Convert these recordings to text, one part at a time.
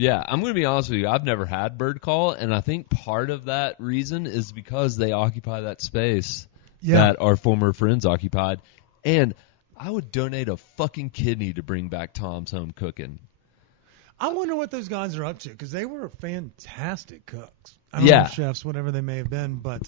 Yeah, I'm going to be honest with you. I've never had bird call, and I think part of that reason is because they occupy that space that our former friends occupied. And I would donate a fucking kidney to bring back Tom's Home Cooking. I wonder what those guys are up to, because they were fantastic cooks. I don't know, chefs, whatever they may have been, but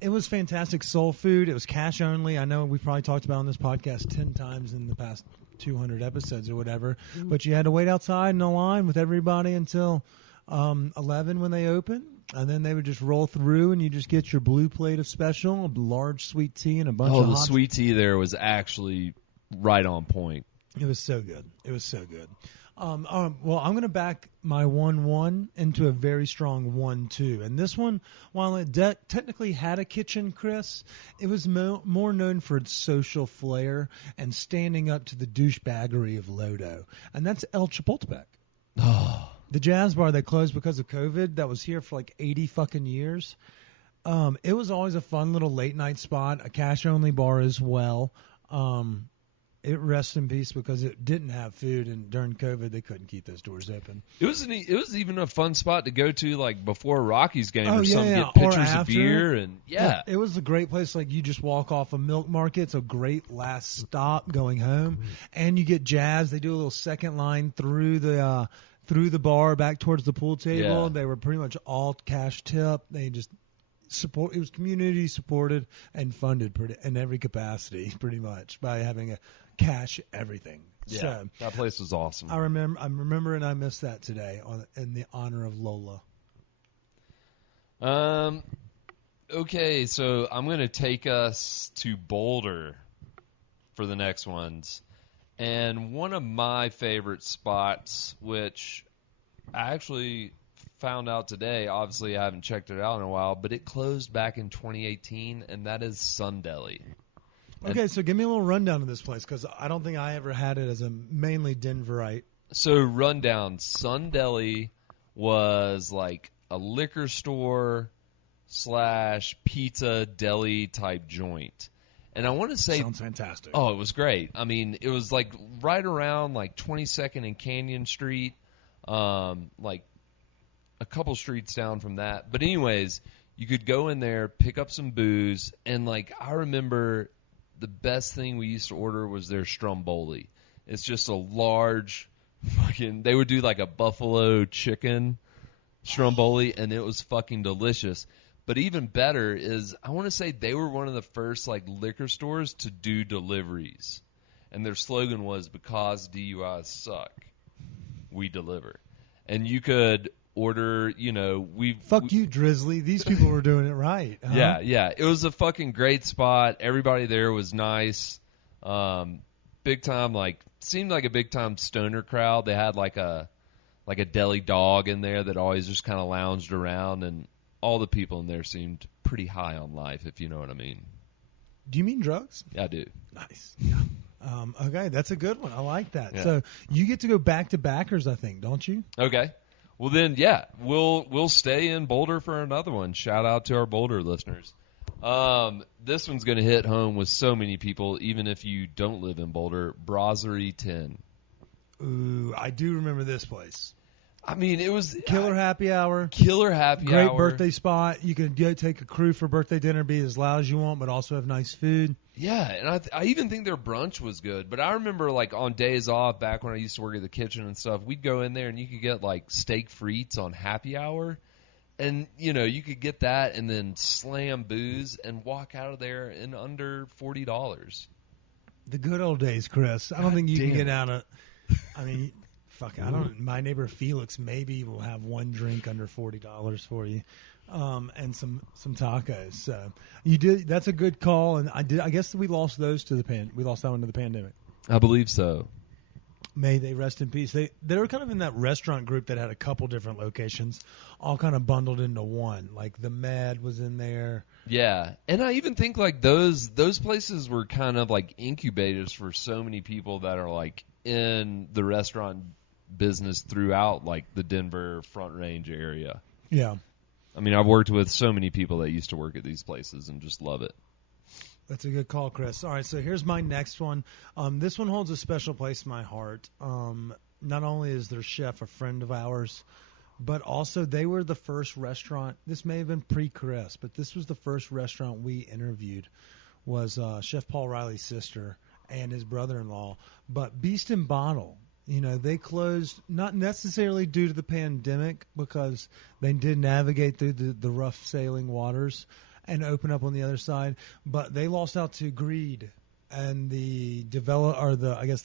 it was fantastic soul food. It was cash only. I know we've probably talked about on this podcast 10 times in the past 200 episodes or whatever, but you had to wait outside in a line with everybody until 11 when they open, and then they would just roll through, and you just get your blue plate of special, a large sweet tea, and a bunch of hot. Oh, the sweet tea there was actually right on point. It was so good. It was so good. Well, I'm going to back my 1-1 into a very strong 1-2. And this one, while it technically had a kitchen, Chris, it was more known for its social flair and standing up to the douchebaggery of Lodo. And that's El Chapultepec. Oh. The jazz bar that closed because of COVID that was here for like 80 fucking years. It was always a fun little late night spot, a cash-only bar as well. It rests in peace because it didn't have food, and during COVID they couldn't keep those doors open. It was even a fun spot to go to, like before a Rockies game or something. Yeah. Get pitchers of beer and it was a great place. Like you just walk off a milk market. It's a great last stop going home, and you get jazz. They do a little second line through the bar back towards the pool table. Yeah. They were pretty much all cash tip. They just support. It was community supported and funded in every capacity, pretty much by having a cash everything. Yeah, so, that place was awesome. I remember, and I missed that today in the honor of Lola. Okay, so I'm going to take us to Boulder for the next ones. And one of my favorite spots, which I actually found out today, obviously I haven't checked it out in a while, but it closed back in 2018, and that is Sun Deli. Okay, so give me a little rundown of this place, because I don't think I ever had it as a mainly Denverite. So rundown, Sun Deli was like a liquor store / pizza deli type joint. And I want to say... Sounds fantastic. Oh, it was great. I mean, it was like right around like 22nd and Canyon Street, like a couple streets down from that. But anyways, you could go in there, pick up some booze, and like I remember... The best thing we used to order was their stromboli. It's just a large fucking... They would do like a buffalo chicken stromboli, and it was fucking delicious. But even better is, I want to say they were one of the first like liquor stores to do deliveries. And their slogan was, because DUIs suck, we deliver. And you could... order, Fuck you, Drizzly. These people were doing it right. Huh? Yeah. It was a fucking great spot. Everybody there was nice. Big time, seemed like a big time stoner crowd. They had like a deli dog in there that always just kind of lounged around, and all the people in there seemed pretty high on life, if you know what I mean. Do you mean drugs? Yeah, I do. Nice. Yeah. Okay, that's a good one. I like that. Yeah. So you get to go back to backers, I think, don't you? Okay. Well, then, yeah, we'll stay in Boulder for another one. Shout out to our Boulder listeners. This one's going to hit home with so many people, even if you don't live in Boulder. Brasserie 10. Ooh, I do remember this place. I mean, it was... Killer happy hour. Great birthday spot. You can take a crew for birthday dinner, be as loud as you want, but also have nice food. Yeah, and I even think their brunch was good. But I remember, on days off, back when I used to work at the kitchen and stuff, we'd go in there and you could get, steak frites on happy hour. And, you could get that and then slam booze and walk out of there in under $40. The good old days, Chris. I don't think you can get out of... I mean... Fuck, I don't. My neighbor Felix maybe will have one drink under $40 for you, and some tacos. So you did. That's a good call, and I guess we lost those to we lost that one to the pandemic. I believe so. May they rest in peace. They were kind of in that restaurant group that had a couple different locations, all kind of bundled into one. Like the Med was in there. Yeah, and I even think those places were kind of like incubators for so many people that are in the restaurant business throughout the Denver Front Range area. Yeah. I mean, I've worked with so many people that used to work at these places and just love it. That's a good call, Chris. All right, so here's my next one. This one holds a special place in my heart. not only is their chef a friend of ours, but also they were the first restaurant. This may have been pre-Chris, but this was the first restaurant we interviewed. Was Chef Paul Riley's sister and his brother-in-law. But Beast and Bottle, they closed not necessarily due to the pandemic, because they did navigate through the rough sailing waters and open up on the other side, but they lost out to greed, and the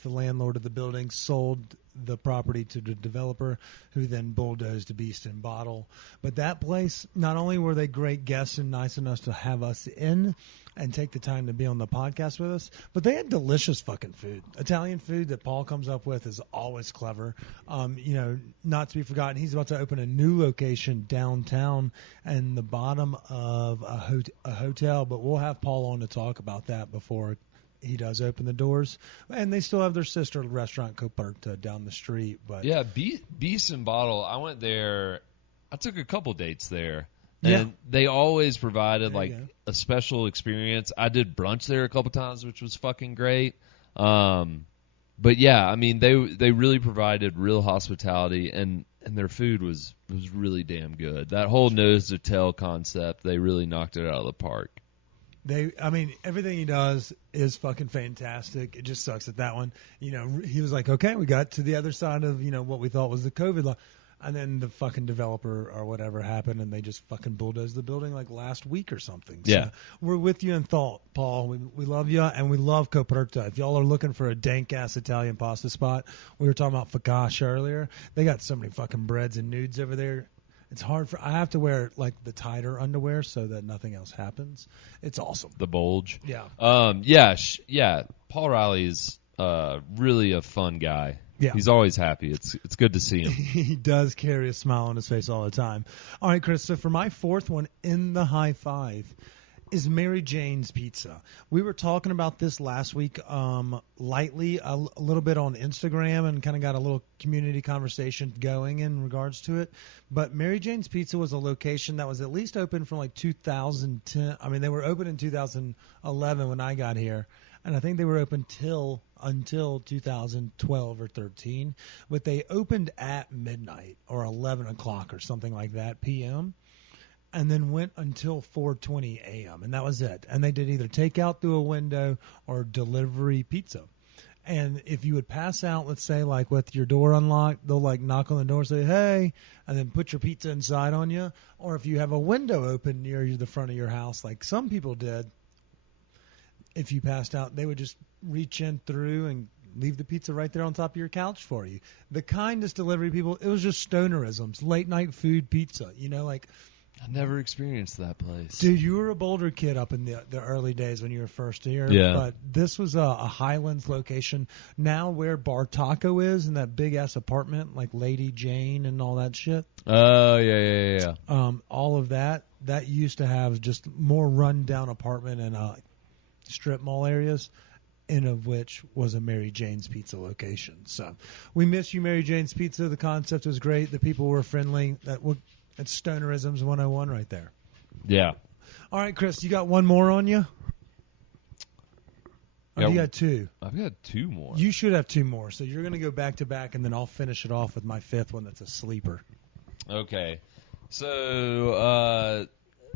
landlord of the building sold the property to the developer, who then bulldozed the Beast and Bottle. But that place, not only were they great guests and nice enough to have us in and take the time to be on the podcast with us, but they had delicious fucking food. Italian food that Paul comes up with is always clever. Not to be forgotten, he's about to open a new location downtown in the bottom of a hotel, but we'll have Paul on to talk about that before he does open the doors. And they still have their sister restaurant, Coperta, down the street. But yeah, Beast and Bottle, I went there. I took a couple dates there. And they always provided a special experience. I did brunch there a couple times, which was fucking great. But yeah, I mean, they really provided real hospitality, and their food was really damn good. That whole nose to tail concept, they really knocked it out of the park. Everything he does is fucking fantastic. It just sucks at that one. He was like, okay, we got to the other side of, what we thought was the COVID law. And then the fucking developer or whatever happened, and they just fucking bulldozed the building like last week or something. Yeah. So we're with you in thought, Paul. We love you, and we love Coperta. If y'all are looking for a dank-ass Italian pasta spot, we were talking about focaccia earlier. They got so many fucking breads and nudes over there. It's hard I have to wear the tighter underwear so that nothing else happens. It's awesome. The bulge. Yeah. Yeah. Paul Riley's really a fun guy. Yeah. He's always happy. It's good to see him. He does carry a smile on his face all the time. All right, Chris, so for my fourth one in the high five is Mary Jane's Pizza. We were talking about this last week lightly, a little bit on Instagram, and kind of got a little community conversation going in regards to it. But Mary Jane's Pizza was a location that was at least open from 2010. I mean, they were open in 2011 when I got here. And I think they were open until 2012 or 13. But they opened at midnight or 11 o'clock or something like that p.m. and then went until 4:20 a.m. And that was it. And they did either takeout through a window or delivery pizza. And if you would pass out, let's say, with your door unlocked, they'll, knock on the door and say, hey, and then put your pizza inside on you. Or if you have a window open near the front of your house, like some people did, if you passed out, they would just reach in through and leave the pizza right there on top of your couch for you. The kindest delivery people, it was just stonerisms, late night food pizza, I never experienced that place. Dude, you were a Boulder kid up in the early days when you were first here. Yeah. But this was a Highlands location. Now where Bar Taco is in that big ass apartment, like Lady Jane and all that shit. Oh, yeah. All of that used to have just more run down apartment and strip mall areas, in of which was a Mary Jane's Pizza location. So we miss you, Mary Jane's Pizza. The concept was great. The people were friendly. That's Stonerisms 101 right there. Yeah. All right, Chris, you got one more on you? Or you got two? I've got two more. You should have two more. So you're going to go back to back, and then I'll finish it off with my fifth one that's a sleeper. Okay. So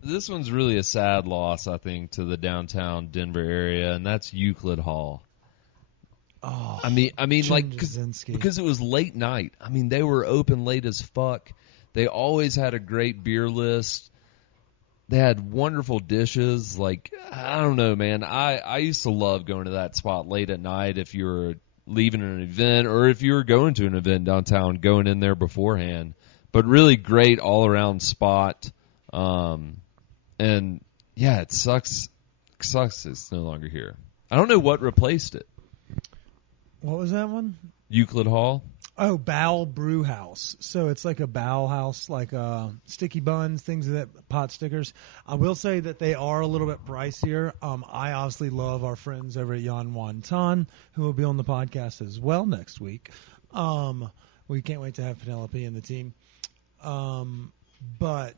this one's really a sad loss, I think, to the downtown Denver area, and that's Euclid Hall. Oh, I mean, because it was late night. I mean, they were open late as fuck. They always had a great beer list. They had wonderful dishes. I don't know, man. I used to love going to that spot late at night if you were leaving an event or if you were going to an event downtown, going in there beforehand. But really great all-around spot. And, yeah, it sucks. It sucks it's no longer here. I don't know what replaced it. What was that one? Euclid Hall. Oh, Bow Brew House. So it's like a bow house, like sticky buns, things of that, pot stickers. I will say that they are a little bit pricier. I obviously love our friends over at Yan Wan Tan, who will be on the podcast as well next week. We can't wait to have Penelope and the team. But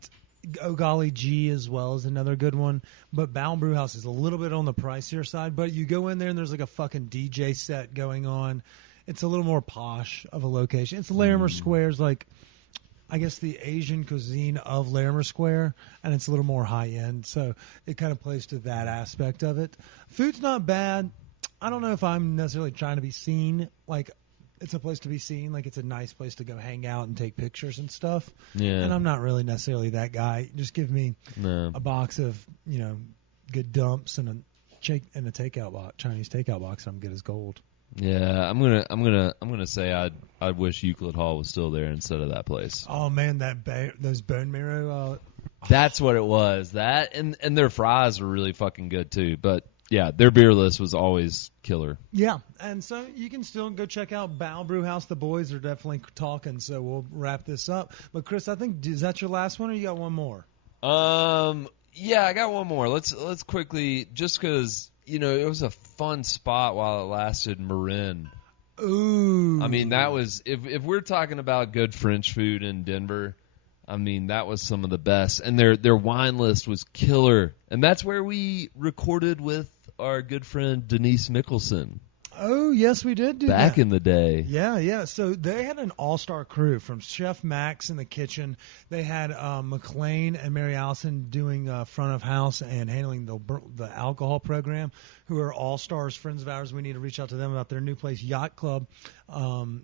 Oh Golly G as well is another good one. But Bow Brew House is a little bit on the pricier side. But you go in there and there's like a fucking DJ set going on. it's a little more posh of a location. It's Larimer Square's like, I guess, the Asian cuisine of Larimer Square, and it's a little more high end, so it kind of plays to that aspect of it. Food's not bad. I don't know if I'm necessarily trying to be seen. Like, it's a place to be seen. Like, it's a nice place to go hang out and take pictures and stuff. Yeah. And I'm not really necessarily that guy. Just give me a box of, good dumps and a takeout box, Chinese takeout box. I'm good as gold. Yeah, I'm gonna say I'd wish Euclid Hall was still there instead of that place. Oh man, those bone marrow. That's what it was. That and their fries were really fucking good too. But yeah, their beer list was always killer. Yeah, and so you can still go check out Bow Brew House. The boys are definitely talking, so we'll wrap this up. But Chris, I think, is that your last one, or you got one more? Yeah, I got one more. Let's quickly, just because it was a fun spot while it lasted. Marin. Ooh. I mean, that was if we're talking about good French food in Denver. I mean, that was some of the best, and their wine list was killer. And that's where we recorded with our good friend Denise Mickelson. Oh, yes, we did do that. Back in the day. Yeah. So they had an all-star crew from Chef Max in the kitchen. They had McLean and Mary Allison doing front of house and handling the alcohol program, who are all-stars, friends of ours. We need to reach out to them about their new place, Yacht Club,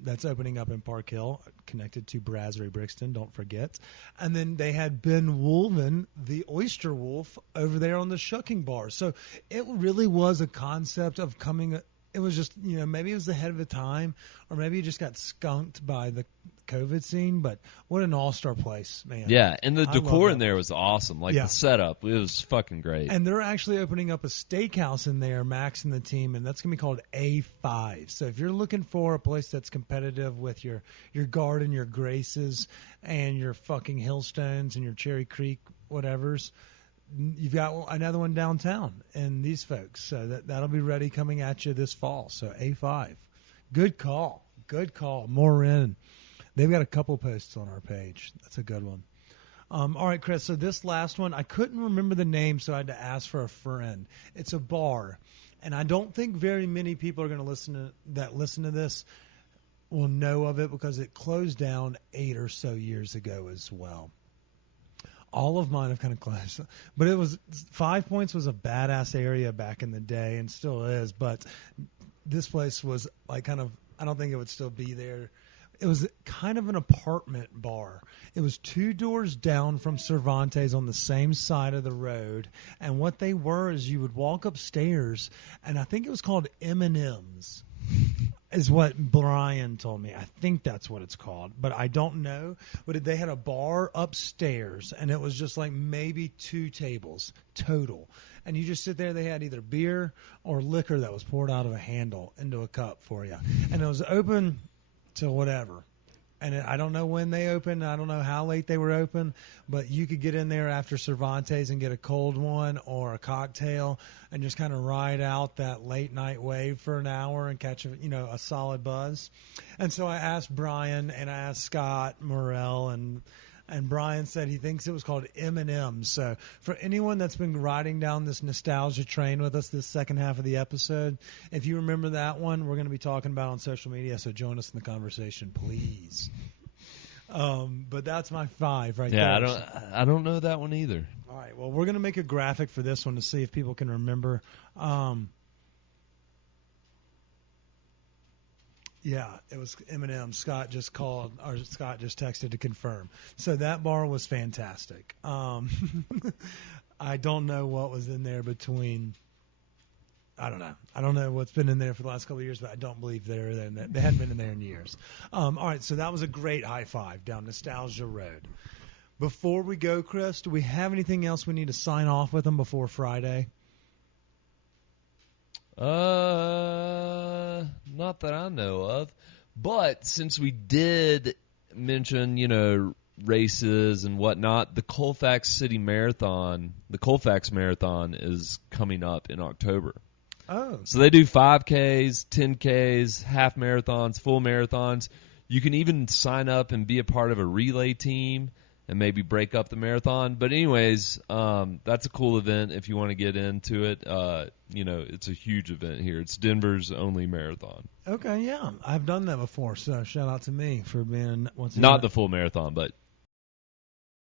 that's opening up in Park Hill, connected to Brasserie Brixton, don't forget. And then they had Ben Woolman, the Oyster Wolf, over there on the shucking bar. So it really was a concept of coming – it was just, maybe it was ahead of the time, or maybe it just got skunked by the COVID scene, but what an all-star place, man. Yeah, and the decor in there was awesome. Like, the setup, it was fucking great. And they're actually opening up a steakhouse in there, Max and the team, and that's going to be called A5. So if you're looking for a place that's competitive with your Garden, your Graces, and your fucking Hillstones and your Cherry Creek whatevers, you've got another one downtown and these folks. So that'll be ready coming at you this fall. So A5. Good call. More in. They've got a couple posts on our page. That's a good one. All right, Chris. So this last one, I couldn't remember the name, so I had to ask for a friend. It's a bar, and I don't think very many people are going to listen to this will know of it because it closed down 8 or so years ago as well. All of mine have kind of closed, but it was 5 Points was a badass area back in the day and still is. But this place was like I don't think it would still be there. It was kind of an apartment bar. It was 2 doors down from Cervantes on the same side of the road. And what they were is you would walk upstairs, and I think it was called M&M's. Is what Brian told me. I think that's what it's called, but I don't know. But they had a bar upstairs, and it was just like maybe 2 tables total. And you just sit there. They had either beer or liquor that was poured out of a handle into a cup for you. And it was open till whatever. And I don't know when they opened. I don't know how late they were open, but you could get in there after Cervantes and get a cold one or a cocktail and just kind of ride out that late night wave for an hour and catch a solid buzz. And so I asked Brian and I asked Scott Morrell, and Brian said he thinks it was called M&M. So for anyone that's been riding down this nostalgia train with us this second half of the episode, if you remember that one, we're going to be talking about it on social media, so join us in the conversation, please. But that's my 5 right there. Yeah, I don't know that one either. All right, well, we're going to make a graphic for this one to see if people can remember. Yeah, it was M&M. Scott just texted to confirm. So that bar was fantastic. I don't know what was in there between. I don't know. I don't know what's been in there for the last couple of years, but I don't believe they were there. They hadn't been in there in years. All right, so that was a great high five down Nostalgia Road. Before we go, Chris, do we have anything else we need to sign off with them before Friday? Not that I know of. But since we did mention, races and whatnot, the Colfax Marathon is coming up in October. Oh. So they do 5Ks, 10Ks, half marathons, full marathons. You can even sign up and be a part of a relay team. and maybe break up the marathon. But anyways, that's a cool event if you want to get into it. It's a huge event here. It's Denver's only marathon. Okay, yeah, I've done that before. So shout out to me for being not the full marathon, but